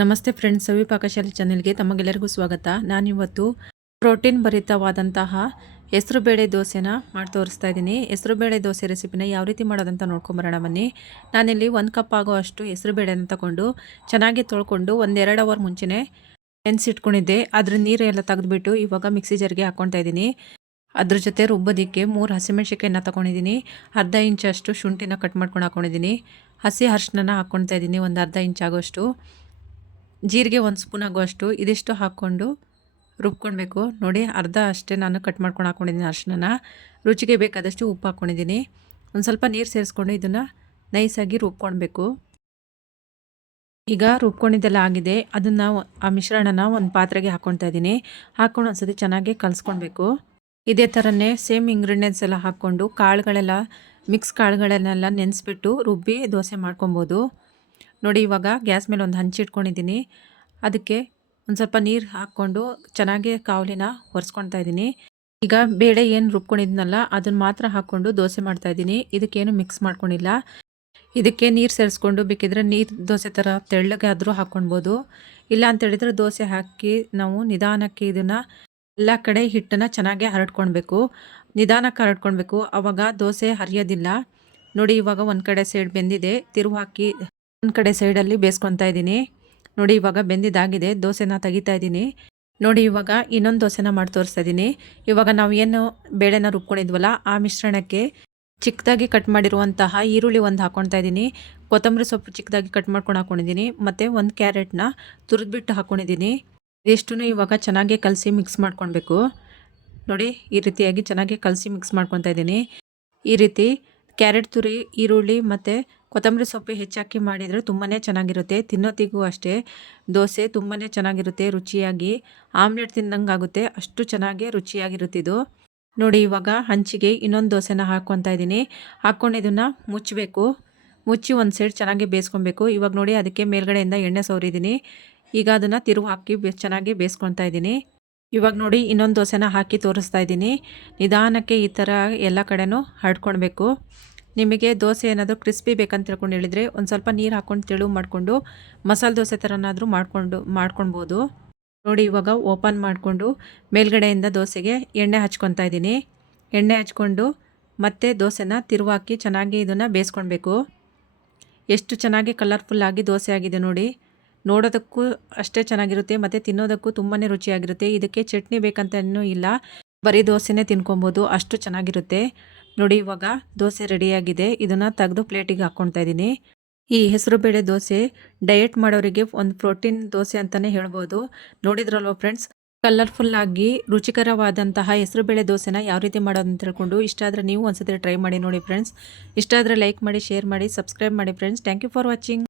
ನಮಸ್ತೆ ಫ್ರೆಂಡ್ಸ್, ಸವಿ ಪಾಕಶಾಲೆ ಚಾನೆಲ್ಗೆ ತಮಗೆಲ್ಲರಿಗೂ ಸ್ವಾಗತ. ನಾನಿವತ್ತು ಪ್ರೋಟೀನ್ ಭರಿತವಾದಂತಹ ಹೆಸರುಬೇಳೆ ದೋಸೆನ ಮಾಡಿ ತೋರಿಸ್ತಾ ಇದ್ದೀನಿ. ಹೆಸರುಬೇಳೆ ದೋಸೆ ರೆಸಿಪಿನ ಯಾವ ರೀತಿ ಮಾಡೋದಂತ ನೋಡ್ಕೊಂಬರೋಣ ಬನ್ನಿ. ನಾನಿಲ್ಲಿ 1 ಕಪ್ ಆಗೋಷ್ಟು ಹೆಸರುಬೇಳೆನ ತಗೊಂಡು ಚೆನ್ನಾಗಿ ತೊಳ್ಕೊಂಡು 1-2 ಅವರ್ ಮುಂಚೆನೇ ನೆನೆಸಿಟ್ಕೊಂಡಿದ್ದೆ. ಅದ್ರ ನೀರೆಲ್ಲ ತೆಗೆದುಬಿಟ್ಟು ಇವಾಗ ಮಿಕ್ಸಿ ಜಾರ್ಗೆ ಹಾಕ್ಕೊತಾ ಇದ್ದೀನಿ. ಅದ್ರ ಜೊತೆ ರುಬ್ಬೋದಕ್ಕೆ 3 ಹಸಿಮೆಣಸಿನ್ಕಾಯಿನ ತೊಗೊಂಡಿದ್ದೀನಿ. ಅರ್ಧ ಇಂಚಷ್ಟು ಶುಂಠಿನ ಕಟ್ ಮಾಡ್ಕೊಂಡು ಹಾಕ್ಕೊಂಡಿದ್ದೀನಿ. ಹಸಿ ಅರಿಶಿನ ಹಾಕ್ಕೊಳ್ತಾ ಇದ್ದೀನಿ, ಒಂದು ಅರ್ಧ ಇಂಚ್ ಆಗೋಷ್ಟು. ಜೀರಿಗೆ 1 ಸ್ಪೂನ್ ಆಗುವಷ್ಟು ಇದಿಷ್ಟು ಹಾಕ್ಕೊಂಡು ರುಬ್ಕೊಳ್ಬೇಕು. ನೋಡಿ, ಅರ್ಧ ಅಷ್ಟೇ ನಾನು ಕಟ್ ಮಾಡ್ಕೊಂಡು ಹಾಕ್ಕೊಂಡಿದ್ದೀನಿ ಅರಿಶಿನ. ರುಚಿಗೆ ಬೇಕಾದಷ್ಟು ಉಪ್ಪು ಹಾಕ್ಕೊಂಡಿದ್ದೀನಿ. ಒಂದು ಸ್ವಲ್ಪ ನೀರು ಸೇರಿಸ್ಕೊಂಡು ಇದನ್ನು ನೈಸಾಗಿ ರುಬ್ಕೊಳ್ಬೇಕು. ಈಗ ರುಬ್ಕೊಂಡಿದ್ದೆಲ್ಲ ಆಗಿದೆ. ಅದನ್ನು ಆ ಮಿಶ್ರಣನ ಒಂದು ಪಾತ್ರೆಗೆ ಹಾಕ್ಕೊಳ್ತಾ ಇದ್ದೀನಿ. ಹಾಕ್ಕೊಂಡು ಒಂದ್ಸತಿ ಚೆನ್ನಾಗಿ ಕಲಿಸ್ಕೊಳ್ಬೇಕು. ಇದೇ ಥರನೇ ಸೇಮ್ ಇಂಗ್ರೀಡಿಯೆಂಟ್ಸ್ ಎಲ್ಲ ಹಾಕ್ಕೊಂಡು ಮಿಕ್ಸ್ ಕಾಳುಗಳನ್ನೆಲ್ಲ ನೆನೆಸ್ಬಿಟ್ಟು ರುಬ್ಬಿ ದೋಸೆ ಮಾಡ್ಕೊಬೋದು. ನೋಡಿ, ಇವಾಗ ಗ್ಯಾಸ್ ಮೇಲೆ ಒಂದು ಹಂಚಿಟ್ಕೊಂಡಿದ್ದೀನಿ. ಅದಕ್ಕೆ ಒಂದು ಸ್ವಲ್ಪ ನೀರು ಹಾಕ್ಕೊಂಡು ಚೆನ್ನಾಗಿ ಕಾವಲಿನ ಒರೆಸ್ಕೊಳ್ತಾ ಇದ್ದೀನಿ. ಈಗ ಬೇಳೆ ಏನು ರುಬ್ಕೊಂಡಿದ್ನಲ್ಲ ಅದನ್ನು ಮಾತ್ರ ಹಾಕ್ಕೊಂಡು ದೋಸೆ ಮಾಡ್ತಾಯಿದ್ದೀನಿ. ಇದಕ್ಕೇನು ಮಿಕ್ಸ್ ಮಾಡ್ಕೊಂಡಿಲ್ಲ. ಇದಕ್ಕೆ ನೀರು ಸೇರಿಸ್ಕೊಂಡು ಬೇಕಿದ್ರೆ ನೀರು ದೋಸೆ ಥರ ತೆಳ್ಳಗೆ ಆದರೂ ಹಾಕ್ಕೊಳ್ಬೋದು. ಇಲ್ಲ ಅಂತೇಳಿದರೆ ದೋಸೆ ಹಾಕಿ ನಾವು ನಿಧಾನಕ್ಕೆ ಇದನ್ನು ಎಲ್ಲ ಕಡೆ ಹಿಟ್ಟನ್ನು ಚೆನ್ನಾಗಿ ಹರಡ್ಕೊಳ್ಬೇಕು. ನಿಧಾನಕ್ಕೆ ಹರಡ್ಕೊಳ್ಬೇಕು, ಆವಾಗ ದೋಸೆ ಹರಿಯೋದಿಲ್ಲ. ನೋಡಿ, ಇವಾಗ ಒಂದು ಕಡೆ ಸೈಡ್ ಬೆಂದಿದೆ, ತಿರುವು ಹಾಕಿ ಒಂದು ಕಡೆ ಸೈಡಲ್ಲಿ ಬೇಯಿಸ್ಕೊತಾ ಇದ್ದೀನಿ. ನೋಡಿ, ಇವಾಗ ಬೆಂದಿದ್ದಾಗಿದೆ. ದೋಸೆನ ತೆಗಿತಾ ಇದ್ದೀನಿ. ನೋಡಿ, ಇವಾಗ ಇನ್ನೊಂದು ದೋಸೆನ ಮಾಡಿ ತೋರಿಸ್ತಾ ಇದ್ದೀನಿ. ಇವಾಗ ನಾವು ಏನು ಬೇಳೆನ ರುಬ್ಕೊಂಡಿದ್ವಲ್ಲ ಆ ಮಿಶ್ರಣಕ್ಕೆ ಚಿಕ್ಕದಾಗಿ ಕಟ್ ಮಾಡಿರುವಂತಹ ಈರುಳ್ಳಿ ಒಂದು ಹಾಕ್ಕೊಳ್ತಾ ಇದ್ದೀನಿ. ಕೊತ್ತಂಬರಿ ಸೊಪ್ಪು ಚಿಕ್ಕದಾಗಿ ಕಟ್ ಮಾಡ್ಕೊಂಡು ಹಾಕ್ಕೊಂಡಿದ್ದೀನಿ. ಮತ್ತು 1 ಕ್ಯಾರೆಟ್ನ ತುರಿದ್ಬಿಟ್ಟು ಹಾಕ್ಕೊಂಡಿದ್ದೀನಿ. ಇದಿಷ್ಟು ಇವಾಗ ಚೆನ್ನಾಗಿ ಕಲಸಿ ಮಿಕ್ಸ್ ಮಾಡ್ಕೊಳ್ಬೇಕು. ನೋಡಿ, ಈ ರೀತಿಯಾಗಿ ಚೆನ್ನಾಗಿ ಕಲಸಿ ಮಿಕ್ಸ್ ಮಾಡ್ಕೊತಾ ಇದ್ದೀನಿ. ಈ ರೀತಿ ಕ್ಯಾರೆಟ್ ತುರಿ, ಈರುಳ್ಳಿ ಮತ್ತು ಕೊತ್ತಂಬರಿ ಸೊಪ್ಪು ಹೆಚ್ಚಾಕಿ ಮಾಡಿದರೆ ತುಂಬಾ ಚೆನ್ನಾಗಿರುತ್ತೆ. ತಿನ್ನೋತಿಗೂ ಅಷ್ಟೇ ದೋಸೆ ತುಂಬಾ ಚೆನ್ನಾಗಿರುತ್ತೆ. ರುಚಿಯಾಗಿ ಆಮ್ಲೆಟ್ ತಿಂದಂಗೆ ಆಗುತ್ತೆ, ಅಷ್ಟು ಚೆನ್ನಾಗಿ ರುಚಿಯಾಗಿರುತ್ತೆ ಇದು. ನೋಡಿ, ಇವಾಗ ಹಂಚಿಗೆ ಇನ್ನೊಂದು ದೋಸೆನ ಹಾಕ್ಕೊತಾ ಇದ್ದೀನಿ. ಹಾಕ್ಕೊಂಡು ಇದನ್ನು ಮುಚ್ಚಬೇಕು. ಮುಚ್ಚಿ ಒಂದು ಸೈಡ್ ಚೆನ್ನಾಗಿ ಬೇಯಿಸ್ಕೊಬೇಕು. ಇವಾಗ ನೋಡಿ, ಅದಕ್ಕೆ ಮೇಲ್ಗಡೆಯಿಂದ ಎಣ್ಣೆ ಸವರಿದ್ದೀನಿ. ಈಗ ಅದನ್ನು ತಿರುವು ಹಾಕಿ ಚೆನ್ನಾಗಿ ಬೇಯಿಸ್ಕೊತಾ ಇದ್ದೀನಿ. ಇವಾಗ ನೋಡಿ, ಇನ್ನೊಂದು ದೋಸೆನ ಹಾಕಿ ತೋರಿಸ್ತಾ ಇದ್ದೀನಿ. ನಿಧಾನಕ್ಕೆ ಈ ಥರ ಎಲ್ಲ ಕಡೆನೂ ಹರಡ್ಕೊಳ್ಬೇಕು. ನಿಮಗೆ ದೋಸೆ ಏನಾದರೂ ಕ್ರಿಸ್ಪಿ ಬೇಕಂತ ತಿಳ್ಕೊಂಡು ಹೇಳಿದರೆ ಒಂದು ಸ್ವಲ್ಪ ನೀರು ಹಾಕ್ಕೊಂಡು ತೆಳು ಮಾಡಿಕೊಂಡು ಮಸಾಲೆ ದೋಸೆ ಥರನಾದರೂ ಮಾಡ್ಕೊಳ್ಬೋದು. ನೋಡಿ, ಇವಾಗ ಓಪನ್ ಮಾಡಿಕೊಂಡು ಮೇಲ್ಗಡೆಯಿಂದ ದೋಸೆಗೆ ಎಣ್ಣೆ ಹಚ್ಕೊತಾ ಇದ್ದೀನಿ. ಎಣ್ಣೆ ಹಚ್ಕೊಂಡು ಮತ್ತೆ ದೋಸೆನ ತಿರುವಾಕಿ ಚೆನ್ನಾಗಿ ಇದನ್ನು ಬೇಯಿಸ್ಕೊಳ್ಬೇಕು. ಎಷ್ಟು ಚೆನ್ನಾಗಿ ಕಲರ್ಫುಲ್ಲಾಗಿ ದೋಸೆ ಆಗಿದೆ ನೋಡಿ. ನೋಡೋದಕ್ಕೂ ಅಷ್ಟೇ ಚೆನ್ನಾಗಿರುತ್ತೆ ಮತ್ತು ತಿನ್ನೋದಕ್ಕೂ ತುಂಬಾ ರುಚಿಯಾಗಿರುತ್ತೆ. ಇದಕ್ಕೆ ಚಟ್ನಿ ಬೇಕಂತನೂ ಇಲ್ಲ, ಬರೀ ದೋಸೆನೇ ತಿನ್ಕೊಬೋದು, ಅಷ್ಟು ಚೆನ್ನಾಗಿರುತ್ತೆ. ನೋಡಿ, ಇವಾಗ ದೋಸೆ ರೆಡಿಯಾಗಿದೆ. ಇದನ್ನು ತೆಗೆದು ಪ್ಲೇಟಿಗೆ ಹಾಕ್ಕೊಳ್ತಾ ಇದ್ದೀನಿ. ಈ ಹೆಸರುಬೇಳೆ ದೋಸೆ ಡಯಟ್ ಮಾಡೋರಿಗೆ ಒಂದು ಪ್ರೋಟೀನ್ ದೋಸೆ ಅಂತಲೇ ಹೇಳ್ಬೋದು. ನೋಡಿದ್ರಲ್ವ ಫ್ರೆಂಡ್ಸ್, ಕಲರ್ಫುಲ್ಲಾಗಿ ರುಚಿಕರವಾದಂತಹ ಹೆಸರುಬೇಳೆ ದೋಸೆನ ಯಾವ ರೀತಿ ಮಾಡೋದು ಅಂತ ಹೇಳ್ಕೊಂಡು ಇಷ್ಟ ಆದರೆ ನೀವು ಒಂದ್ಸತಿ ಟ್ರೈ ಮಾಡಿ ನೋಡಿ ಫ್ರೆಂಡ್ಸ್. ಇಷ್ಟ ಆದರೆ ಲೈಕ್ ಮಾಡಿ, ಶೇರ್ ಮಾಡಿ, ಸಬ್ಸ್ಕ್ರೈಬ್ ಮಾಡಿ friends. Thank you for watching.